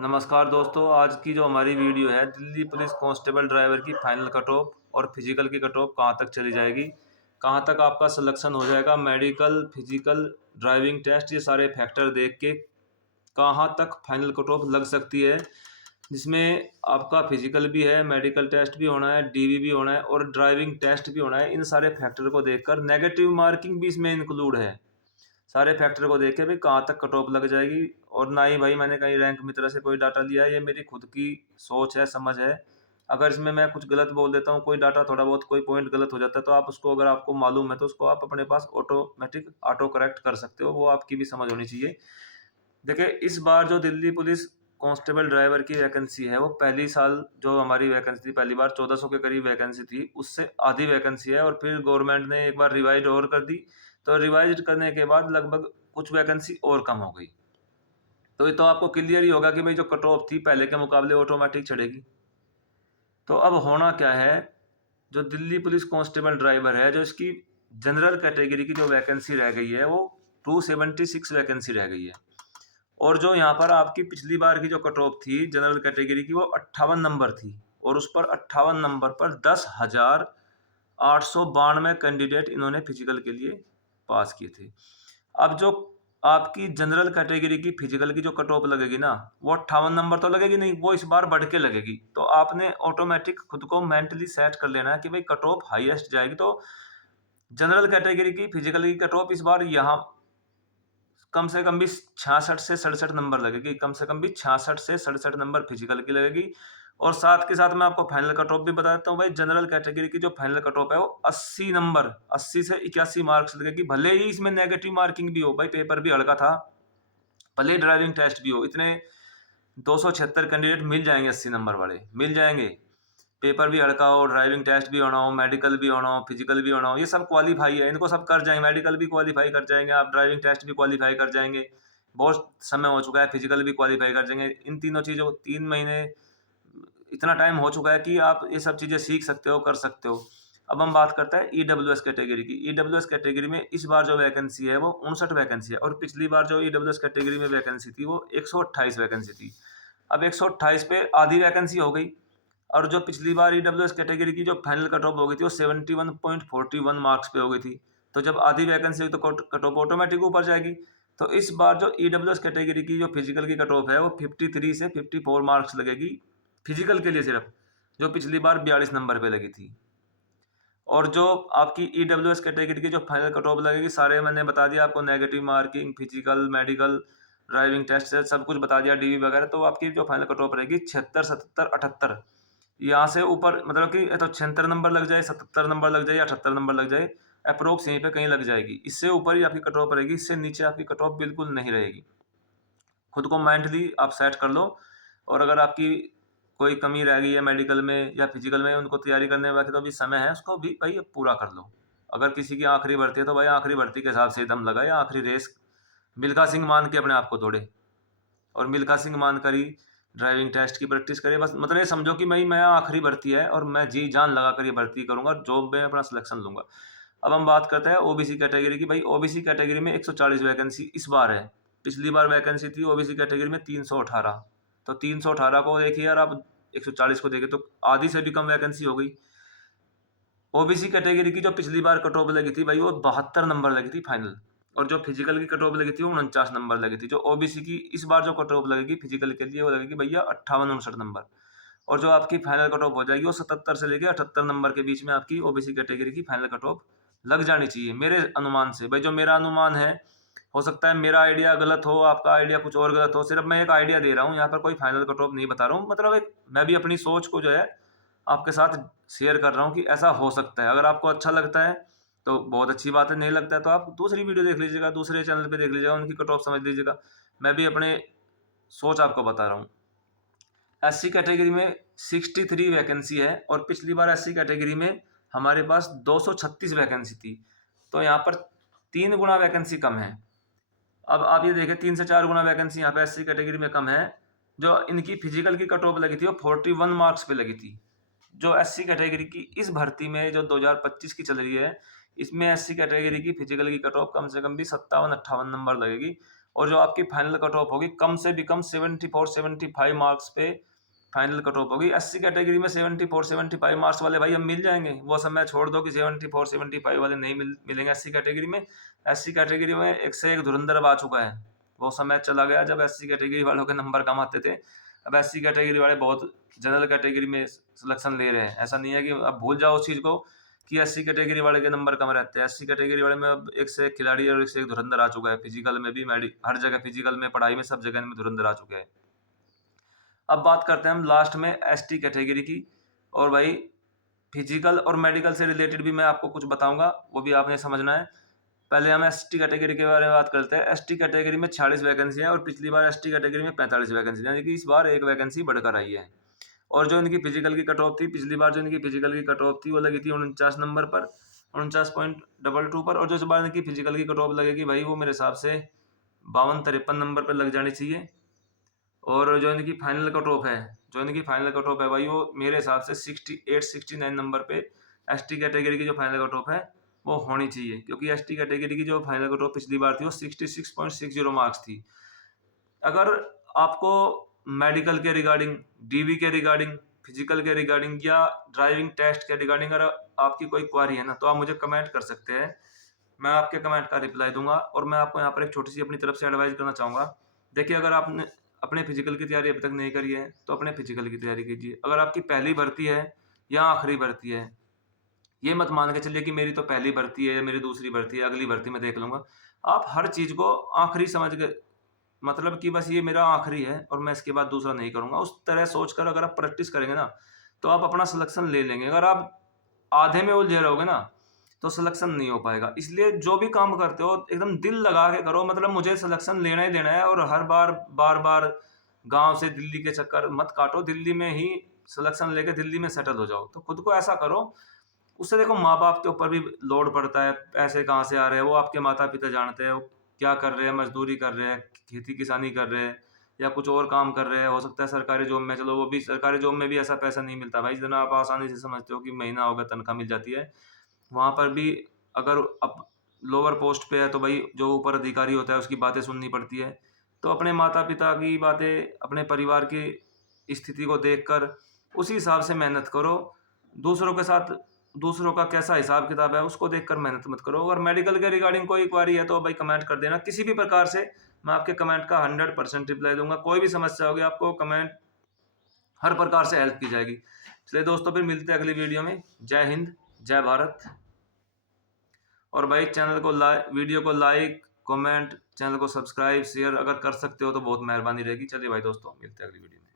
नमस्कार दोस्तों, आज की जो हमारी वीडियो है दिल्ली पुलिस कांस्टेबल ड्राइवर की फाइनल कट ऑफ और फिजिकल की कट ऑफ कहाँ तक चली जाएगी, कहाँ तक आपका सिलेक्शन हो जाएगा, मेडिकल, फिजिकल, ड्राइविंग टेस्ट, ये सारे फैक्टर देख के कहाँ तक फाइनल कट ऑफ लग सकती है, जिसमें आपका फिजिकल भी है, मेडिकल टेस्ट भी होना है, डीवी भी होना है और ड्राइविंग टेस्ट भी होना है। इन सारे फैक्टर को देखकर नेगेटिव मार्किंग भी इसमें इंक्लूड है। सारे फैक्टर को देख के भाई कहाँ तक कट ऑफ लग जाएगी। और ना ही भाई मैंने कहीं रैंक मित्र से कोई डाटा लिया है, ये मेरी खुद की सोच है, समझ है। अगर इसमें मैं कुछ गलत बोल देता हूँ, कोई डाटा थोड़ा बहुत कोई पॉइंट गलत हो जाता है, तो आप उसको, अगर आपको मालूम है तो उसको आप अपने पास ऑटोमेटिक ऑटो करेक्ट कर सकते हो। वो आपकी भी समझ होनी चाहिए। देखिए, इस बार जो दिल्ली पुलिस कांस्टेबल ड्राइवर की वैकेंसी है, वो पहली साल जो हमारी वैकेंसी थी, पहली बार 1400 के करीब वैकेंसी थी, उससे आधी वैकेंसी है। और फिर गवर्नमेंट ने एक बार रिवाइज और कर दी, तो रिवाइज करने के बाद लगभग कुछ वैकेंसी और कम हो गई। तो ये तो आपको क्लियर ही होगा कि भाई जो कट ऑफ थी पहले के मुकाबले ऑटोमेटिक चढ़ेगी। तो अब होना क्या है, जो दिल्ली पुलिस कांस्टेबल ड्राइवर है, जो इसकी जनरल कैटेगरी की जो वैकेंसी रह गई है, वो 276 वैकेंसी रह गई है। और जो यहाँ पर आपकी पिछली बार की जो कट ऑफ थी जनरल कैटेगरी की, वो 58 नंबर थी। और उस पर 58 नंबर पर 10,892 कैंडिडेट इन्होंने फिजिकल के लिए पास किए थे। अब जो आपकी जनरल कैटेगरी की फिजिकल की जो कट ऑफ लगेगी ना, वो 58 नंबर तो लगेगी नहीं, वो इस बार बढ़ के लगेगी। तो आपने ऑटोमेटिक खुद को मेंटली सेट कर लेना है कि भाई कट ऑफ हाईएस्ट जाएगी। तो जनरल कैटेगरी की फिजिकल की कट ऑफ इस बार यहाँ कम से कम भी 66 से 67 नंबर लगेगी। कम से कम भी 66 से 67 नंबर फिजिकल की लगेगी। और साथ के साथ मैं आपको फाइनल कट ऑफ भी बता देता हूँ भाई। जनरल कैटेगरी की जो फाइनल कट ऑफ है, वो 80 नंबर, 80 से 81 मार्क्स लगेगी। भले ही इसमें नेगेटिव मार्किंग भी हो भाई, पेपर भी हल्का था, भले ही ड्राइविंग टेस्ट भी हो, इतने 276 कैंडिडेट मिल जाएंगे, 80 नंबर वाले मिल जाएंगे। पेपर भी हल्का हो, ड्राइविंग टेस्ट भी होना हो, मेडिकल भी होना हो, फिजिकल भी होना हो, ये सब क्वालिफाई है, इनको सब कर जाएंगे। मेडिकल भी क्वालिफाई कर जाएंगे आप, ड्राइविंग टेस्ट भी क्वालिफाई कर जाएंगे। बहुत समय हो चुका है, फिजिकल भी क्वालिफाई कर जाएंगे। इन तीनों चीज़ों, 3 महीने, इतना टाइम हो चुका है कि आप ये सब चीज़ें सीख सकते हो, कर सकते हो। अब हम बात करते हैं ईडब्ल्यूएस कैटेगरी की। ईडब्ल्यूएस कैटेगरी में इस बार जो वैकेंसी है, वो 59 वैकेंसी है। और पिछली बार जो ईडब्ल्यूएस कैटेगरी में वैकेंसी थी, वो 128 वैकेंसी थी। अब 128 पे आधी वैकेंसी हो गई। और जो पिछली बार ईडब्ल्यूएस कैटेगरी की जो फाइनल कट ऑफ हो गई थी, वो 71.41 मार्क्स पे हो गई थी। तो जब आधी वैकेंसी हुई तो कट ऑफ ऑटोमेटिक ऊपर जाएगी। तो इस बार जो ईडब्ल्यूएस कैटेगरी की जो फिजिकल की कट ऑफ है, वो 53 से 54 मार्क्स लगेगी फिजिकल के लिए सिर्फ, जो पिछली बार 42 नंबर पे लगी थी। और जो आपकी ईडब्ल्यूएस कैटेगरी की जो फाइनल कट ऑफ लगेगी, सारे मैंने बता दिया आपको, negative marking, physical, medical, driving test से सब कुछ बता दिया, डीवी वगैरह। तो आपकी जो फाइनल कट ऑफ रहेगी 76, 77, 78, यहाँ से ऊपर, मतलब कि या तो 76 नंबर लग जाए, 77 नंबर लग जाए, या 78 नंबर लग जाए, अप्रोक्स यहीं पे कहीं लग जाएगी। इससे ऊपर ही आपकी कट ऑफ रहेगी, इससे नीचे आपकी कट ऑफ बिल्कुल नहीं रहेगी। खुद को मेंटली आप सेट कर लो। और अगर आपकी कोई कमी रह गई है मेडिकल में या फिजिकल में, उनको तैयारी करने में बाकी तो अभी समय है, उसको भी भाई अब पूरा कर लो। अगर किसी की आखिरी भर्ती है, तो भाई आखिरी भर्ती के हिसाब से दम लगाए, आखिरी रेस मिल्खा सिंह मान के अपने आप को दौड़े। और मिल्खा सिंह मानकर ही ड्राइविंग टेस्ट की प्रैक्टिस करिए। बस मतलब ये समझो कि मैं आखिरी भर्ती है और मैं जी जान लगा कर ये भर्ती करूंगा, जॉब में अपना सिलेक्शन लूंगा। अब हम बात करते हैं ओबीसी कैटेगरी की। भाई ओबीसी कैटेगरी में 140 वैकेंसी इस बार है। पिछली बार वैकेंसी थी ओबीसी कैटेगरी में 318। तो 318 को देखिए यार, आप 140 को देखिए तो आधी से भी कम वैकेंसी हो गई। ओबीसी कैटेगरी की जो पिछली बार कट ऑफ लगी थी भाई, वो 72 नंबर लगी थी फाइनल। और जो फिजिकल की कट ऑफ लगी थी, वो 49 नंबर लगी थी। जो ओबीसी की इस बार जो कट ऑफ लगेगी फिजिकल के लिए, वो लगेगी भैया 58-59 नंबर। और जो आपकी फाइनल कट ऑफ हो जाएगी, वो 77 से लेकर 78 नंबर के बीच में आपकी ओबीसी कैटेगरी की फाइनल कट ऑफ लग जानी चाहिए, मेरे अनुमान से। भाई जो मेरा अनुमान है, हो सकता है मेरा आइडिया गलत हो, आपका आइडिया कुछ और गलत हो, सिर्फ मैं एक आइडिया दे रहा हूँ, यहाँ पर कोई फाइनल कट ऑफ नहीं बता रहा हूँ। मतलब एक मैं भी अपनी सोच को जो है आपके साथ शेयर कर रहा हूँ कि ऐसा हो सकता है। अगर आपको अच्छा लगता है तो बहुत अच्छी बात है, नहीं लगता है तो आप दूसरी वीडियो देख लीजिएगा, दूसरे चैनल पे देख लीजिएगा, उनकी कट ऑफ समझ लीजिएगा। मैं भी अपने सोच आपको बता रहा हूँ। एससी कैटेगरी में 63 वैकेंसी है। और पिछली बार एससी कैटेगरी में हमारे पास 236 वैकेंसी थी। तो यहाँ पर 3 गुना वैकेंसी कम है। अब आप ये देखें, 3 से 4 गुना वैकेंसी यहाँ पे एससी कैटेगरी में कम है। जो इनकी फिजिकल की कट ऑफ लगी थी, वो 41 मार्क्स पे लगी थी। जो एससी कैटेगरी की इस भर्ती में जो 2025 की चल रही है, इसमें एससी कैटेगरी की फिजिकल की कट ऑफ कम से कम भी 57-58 नंबर लगेगी। और जो आपकी फाइनल कट ऑफ होगी कम से भी कम 74-75 मार्क्स पे फाइनल कट ऑफ होगी। एससी कैटेगरी में 74-75 मार्क्स वाले भाई अब मिल जाएंगे, वो सब मैं छोड़ दो कि 74-75 वाले नहीं मिलेंगे एससी कैटेगरी में। एससी कैटेगरी में एक से एक धुरंधर अब आ चुका है, वो समय चला गया जब एससी कैटेगरी वालों के नंबर कम आते थे। अब एससी कैटेगरी वाले बहुत जनरल कैटेगरी में सिलेक्शन ले रहे हैं। ऐसा नहीं है कि अब भूल जाओ उस चीज़ को कि एससी कैटेगरी वाले के नंबर कम रहते हैं। एससी कैटेगरी वाले में अब एक से एक खिलाड़ी और एक से एक धुरंधर आ चुका है, फिजिकल में भी, हर जगह फिजिकल में, पढ़ाई में, सब जगह में धुरंधर आ चुके हैं। अब बात करते हैं हम लास्ट में एसटी कैटेगरी की। और भाई फिजिकल और मेडिकल से रिलेटेड भी मैं आपको कुछ बताऊंगा, वो भी आपने समझना है। पहले हम एसटी कैटेगरी के बारे में बात करते हैं। एसटी कैटेगरी में 46 वैकेंसी है और पिछली बार एसटी कैटेगरी में 45 वैकेंसी, यानी कि इस बार एक वैकेंसी बढ़कर आई है। और जो इनकी फिजिकल की कट ऑफ थी, पिछली बार जो इनकी फिजिकल की कट ऑफ थी वो लगी थी 49 नंबर पर, 49.22 पर। और जो इस बार इनकी फिजिकल की कट ऑफ लगेगी भाई वो मेरे हिसाब से 52-53 नंबर पर लग जानी चाहिए। और जो इनकी फाइनल कट ऑफ है, भाई वो मेरे हिसाब से 68-69 नंबर पे एसटी कैटेगरी की जो फाइनल कट ऑफ है वो होनी चाहिए, क्योंकि एसटी कैटेगरी की जो फाइनल कट ऑफ पिछली बार थी वो 66.60 मार्क्स थी। अगर आपको मेडिकल के रिगार्डिंग, डीवी के रिगार्डिंग, फिजिकल के रिगार्डिंग या ड्राइविंग टेस्ट के रिगार्डिंग अगर आपकी कोई क्वारी है ना, तो आप मुझे कमेंट कर सकते हैं, मैं आपके कमेंट का रिप्लाई दूंगा। और मैं आपको यहाँ पर एक छोटी सी अपनी तरफ से एडवाइस करना चाहूँगा। देखिए, अगर आपने अपने फिजिकल की तैयारी अभी तक नहीं करी है तो अपने फिजिकल की तैयारी कीजिए। अगर आपकी पहली भर्ती है या आखिरी भर्ती है, ये मत मान के चलिए कि मेरी तो पहली भर्ती है या मेरी दूसरी भर्ती है, अगली भर्ती में देख लूंगा। आप हर चीज़ को आखिरी समझ के, मतलब कि बस ये मेरा आखिरी है और मैं इसके बाद दूसरा नहीं करूंगा, उस तरह सोचकर अगर आप प्रैक्टिस करेंगे ना तो आप अपना सिलेक्शन ले लेंगे। अगर आप आधे में उलझे रहोगे ना तो सिलेक्शन नहीं हो पाएगा। इसलिए जो भी काम करते हो एकदम दिल लगा के करो, मतलब मुझे सिलेक्शन लेना ही लेना है। और हर बार बार बार गांव से दिल्ली के चक्कर मत काटो, दिल्ली में ही सिलेक्शन लेके दिल्ली में सेटल हो जाओ। तो खुद को ऐसा करो, उससे देखो माँ बाप के ऊपर भी लोड पड़ता है, पैसे कहाँ से आ रहे हैं वो आपके माता पिता जानते हैं, वो क्या कर रहे हैं, मजदूरी कर रहे हैं, खेती किसानी कर रहे हैं या कुछ और काम कर रहे हैं। हो सकता है सरकारी जॉब में, चलो वो भी सरकारी जॉब में भी ऐसा पैसा नहीं मिलता भाई जितना आप आसानी से समझते हो कि महीना होगा तनख्वाह मिल जाती है। वहाँ पर भी अगर अब लोअर पोस्ट पे है तो भाई जो ऊपर अधिकारी होता है उसकी बातें सुननी पड़ती है। तो अपने माता पिता की बातें, अपने परिवार की स्थिति को देखकर उसी हिसाब से मेहनत करो। दूसरों के साथ दूसरों का कैसा हिसाब किताब है उसको देखकर मेहनत मत करो। अगर मेडिकल के रिगार्डिंग कोई क्वारी है तो भाई कमेंट कर देना किसी भी प्रकार से, मैं आपके कमेंट का 100% रिप्लाई दूंगा। कोई भी समस्या होगी आपको कमेंट, हर प्रकार से हेल्प की जाएगी। चलिए दोस्तों, फिर मिलते हैं अगली वीडियो में। जय हिंद, जय भारत। और भाई वीडियो को लाइक, कमेंट, चैनल को सब्सक्राइब, शेयर अगर कर सकते हो तो बहुत मेहरबानी रहेगी। चलिए भाई दोस्तों, मिलते हैं अगली वीडियो में।